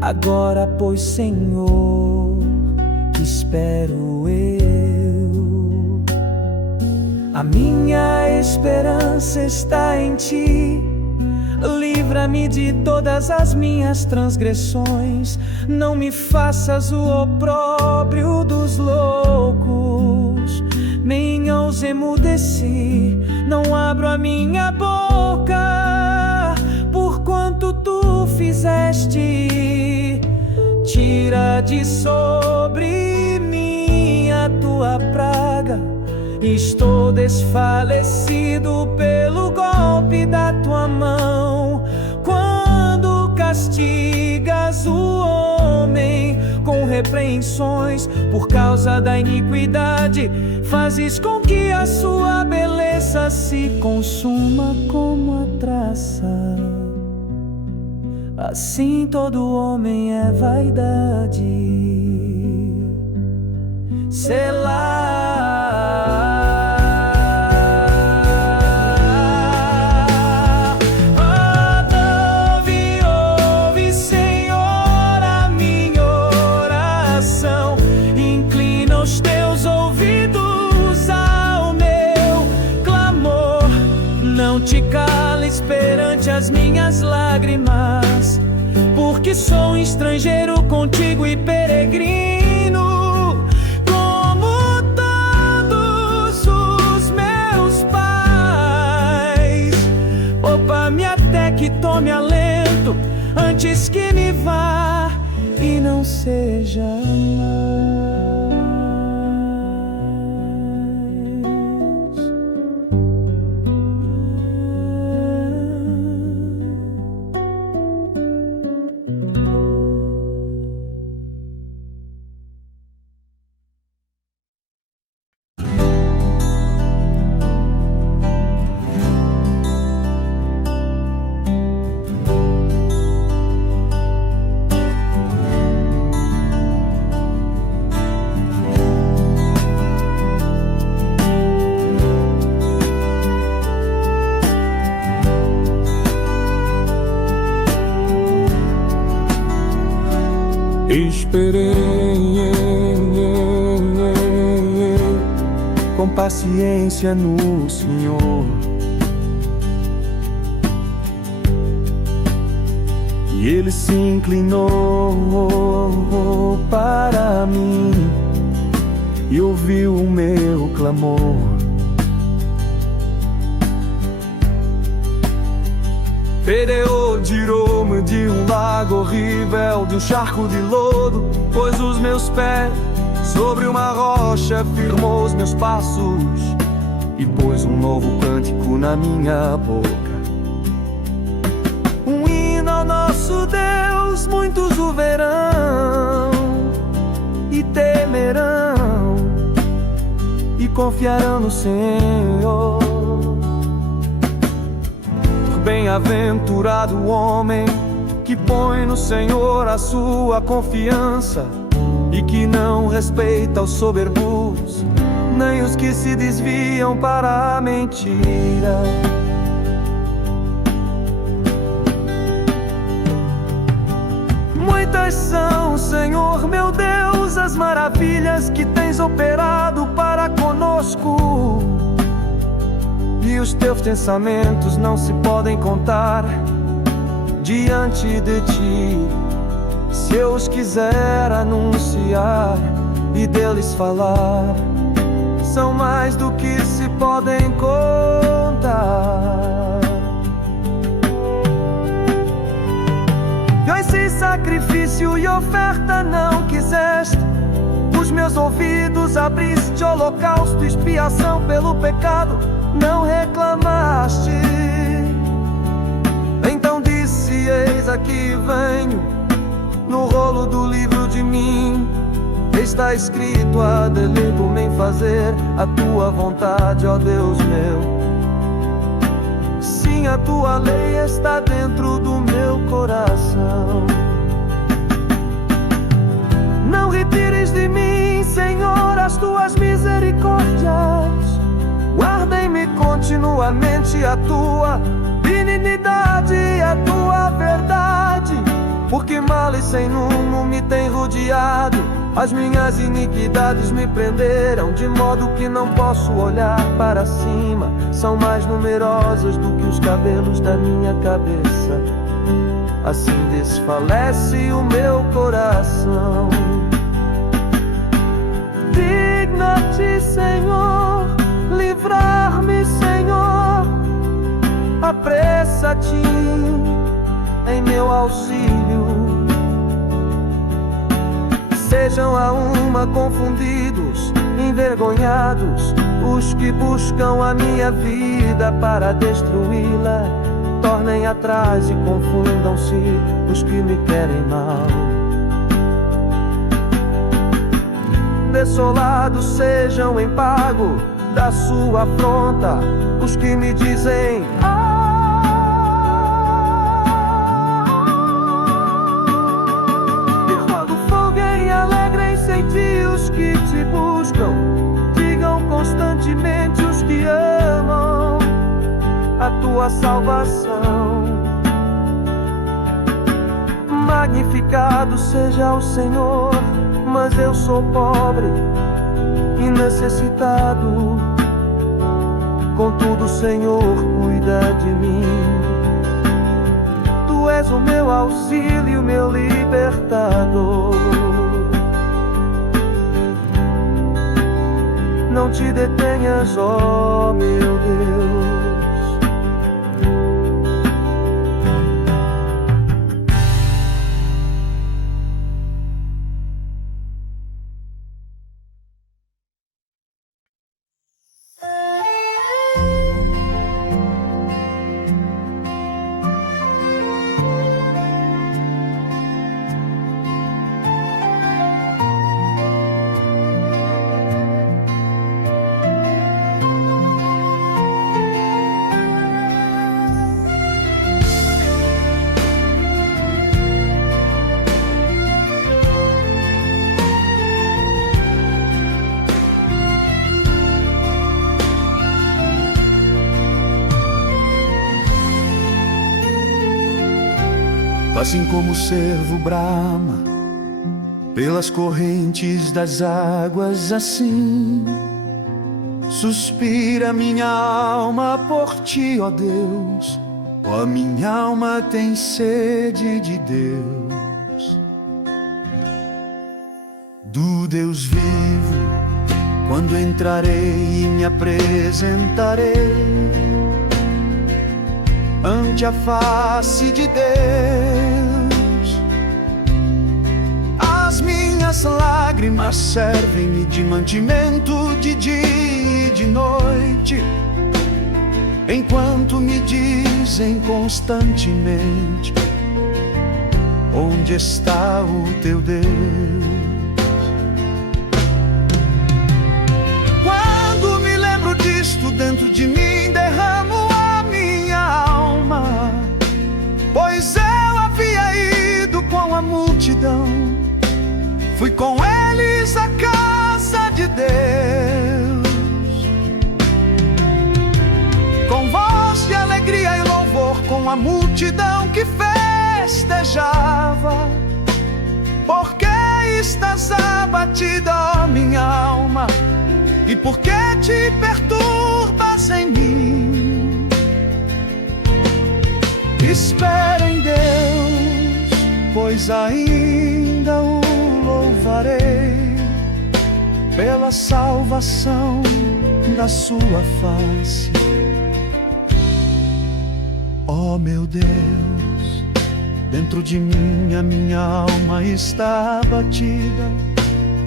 Agora, pois, Senhor, que espero eu? A minha esperança está em ti. Livra-me de todas as minhas transgressões. Não me faças o opróbrio dos loucos, nem os emudeci. Não abro a minha boca, porquanto tu fizeste. Tira de sobre mim a tua praga. Estou desfalecido pelo golpe da tua mão. Quando castigas o homem com repreensões por causa da iniquidade, fazes com que a sua beleza se consuma como a traça. Assim todo homem é vaidade. Selá. Perante as minhas lágrimas, porque sou estrangeiro contigo e peregrino, como todos os meus pais. Poupa-me até que tome alento, antes que me vá e não seja mais. Esperei com paciência no Senhor, e Ele se inclinou para mim e ouviu o meu clamor. Pereou, tirou-me de um lago horrível, de um charco de lodo, pôs os meus pés sobre uma rocha, firmou os meus passos e pôs um novo cântico na minha boca. Um hino ao nosso Deus, muitos o verão e temerão e confiarão no Senhor. Bem-aventurado o homem que põe no Senhor a sua confiança e que não respeita os soberbos, nem os que se desviam para a mentira. Muitas são, Senhor meu Deus, as maravilhas que tens operado para conosco, e os teus pensamentos não se podem contar diante de ti. Se eu os quiser anunciar e deles falar, são mais do que se podem contar. Esse sacrifício e oferta não quiseste, os meus ouvidos abriste, holocausto, expiação pelo pecado não reclamaste. Então disse: eis aqui venho, no rolo do livro de mim está escrito: há deleito-me em fazer a tua vontade, ó Deus meu. Sim, a tua lei está dentro do meu coração. Não retires de mim, Senhor, as tuas misericórdias. Guardem-me continuamente a tua benignidade e a tua verdade, porque mal e sem número me tem rodeado. As minhas iniquidades me prenderam, de modo que não posso olhar para cima. São mais numerosas do que os cabelos da minha cabeça. Assim desfalece o meu coração. Digna-te, Senhor, livrar-me, Senhor, apressa-te em meu auxílio. Sejam a uma confundidos, envergonhados, os que buscam a minha vida para destruí-la. Tornem atrás e confundam-se os que me querem mal. Desolados sejam em pago da sua afronta os que me dizem: e quando folguem, alegrem-se em ti os que te buscam. Digam constantemente os que amam a tua salvação. Magnificado seja o Senhor, mas eu sou pobre e necessitado. Contudo, Senhor, cuida de mim. Tu és o meu auxílio, meu libertador. Não te detenhas, ó meu Deus. Assim como o cervo brama pelas correntes das águas, assim suspira minha alma por ti, ó Deus. Ó, minha alma tem sede de Deus, do Deus vivo. Quando entrarei e me apresentarei ante a face de Deus, as minhas lágrimas servem-me de mantimento de dia e de noite, enquanto me dizem constantemente: onde está o teu Deus? Quando me lembro disto, dentro de mim derramo a minha alma, pois eu havia ido com a multidão, fui com eles à casa de Deus, com voz de alegria e louvor, com a multidão que festejava. Por que estás abatida, ó minha alma? E por que te perturbas em mim? Espera em Deus, pois ainda o louvarei pela salvação da sua face. Ó meu Deus, dentro de mim a minha alma está abatida,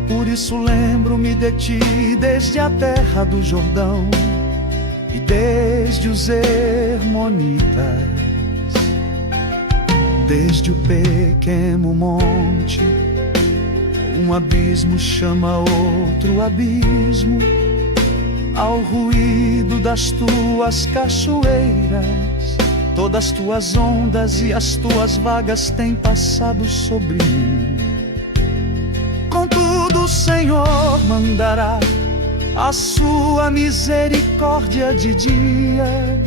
por isso lembro-me de ti desde a terra do Jordão e desde os Hermonitas, desde o pequeno monte. Um abismo chama outro abismo, ao ruído das tuas cachoeiras. Todas tuas ondas e as tuas vagas têm passado sobre mim. Contudo o Senhor mandará a sua misericórdia de dia,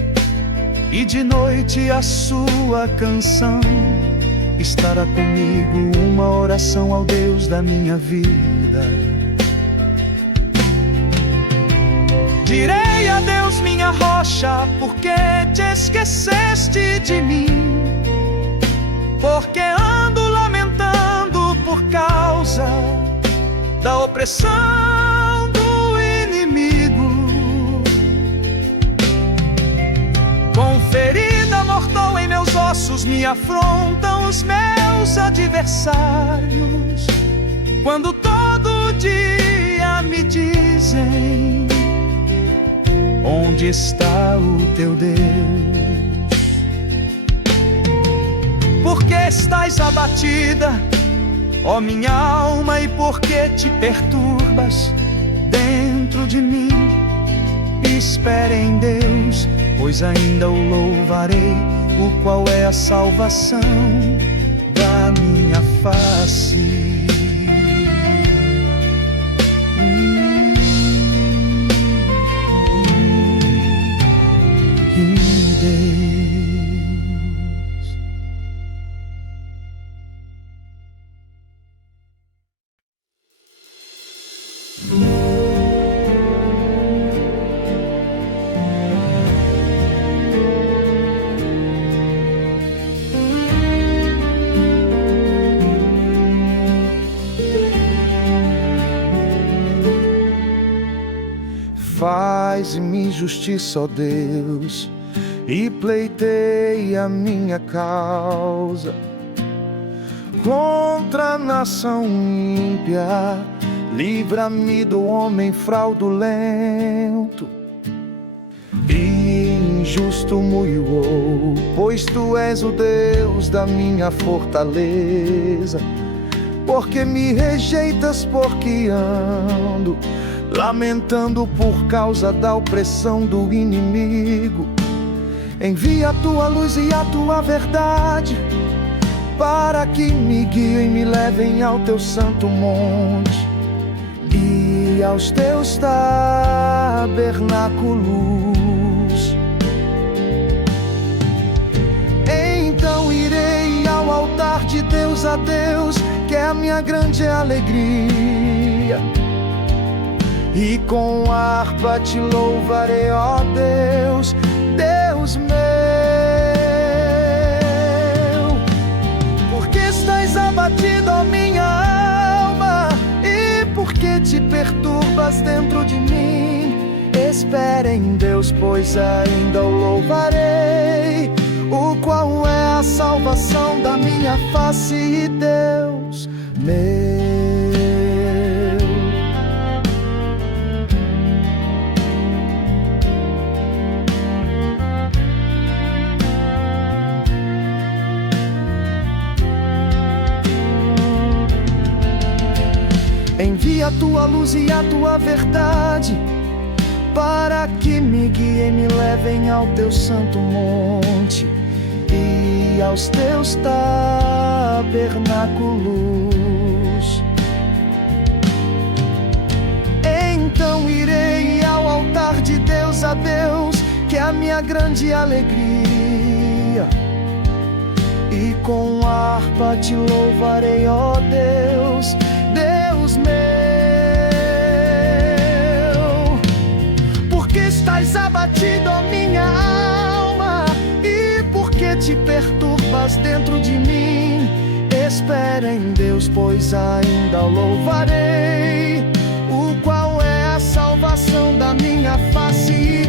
e de noite a sua canção estará comigo, uma oração ao Deus da minha vida. Direi a Deus, minha rocha, porque te esqueceste de mim? Porque ando lamentando por causa da opressão do inimigo. Com ferida mortal em meus ossos me afrontam os meus adversários, quando todo dia me dizem: onde está o teu Deus? Por que estás abatida, ó minha alma, e por que te perturbas dentro de mim? Espere em Deus, pois ainda o louvarei, o qual é a salvação da minha face. Faz-me justiça, ó Deus, e pleiteia a minha causa contra a nação ímpia. Livra-me do homem fraudulento e injusto muiou, pois tu és o Deus da minha fortaleza. Porque me rejeitas, porque ando lamentando por causa da opressão do inimigo. Envia a tua luz e a tua verdade, para que me guiem e me levem ao teu santo monte e aos teus tabernáculos. Então irei ao altar de Deus a Deus, que é a minha grande alegria, e com harpa te louvarei, ó Deus, Deus meu. Porque estás abatido, ó minha alma, e por que te perturbas dentro de mim? Espera em Deus, pois ainda o louvarei, o qual é a salvação da minha face, e Deus meu. Envia a tua luz e a tua verdade, para que me guiem e me levem ao teu santo monte e aos teus tabernáculos. Então irei ao altar de Deus a Deus, que é a minha grande alegria, e com harpa te louvarei, ó Deus, Deus meu. Porque estás abatido, ó minha alma, e porque te perturbas dentro de mim? Espera em Deus, pois ainda o louvarei, o qual é a salvação da minha face.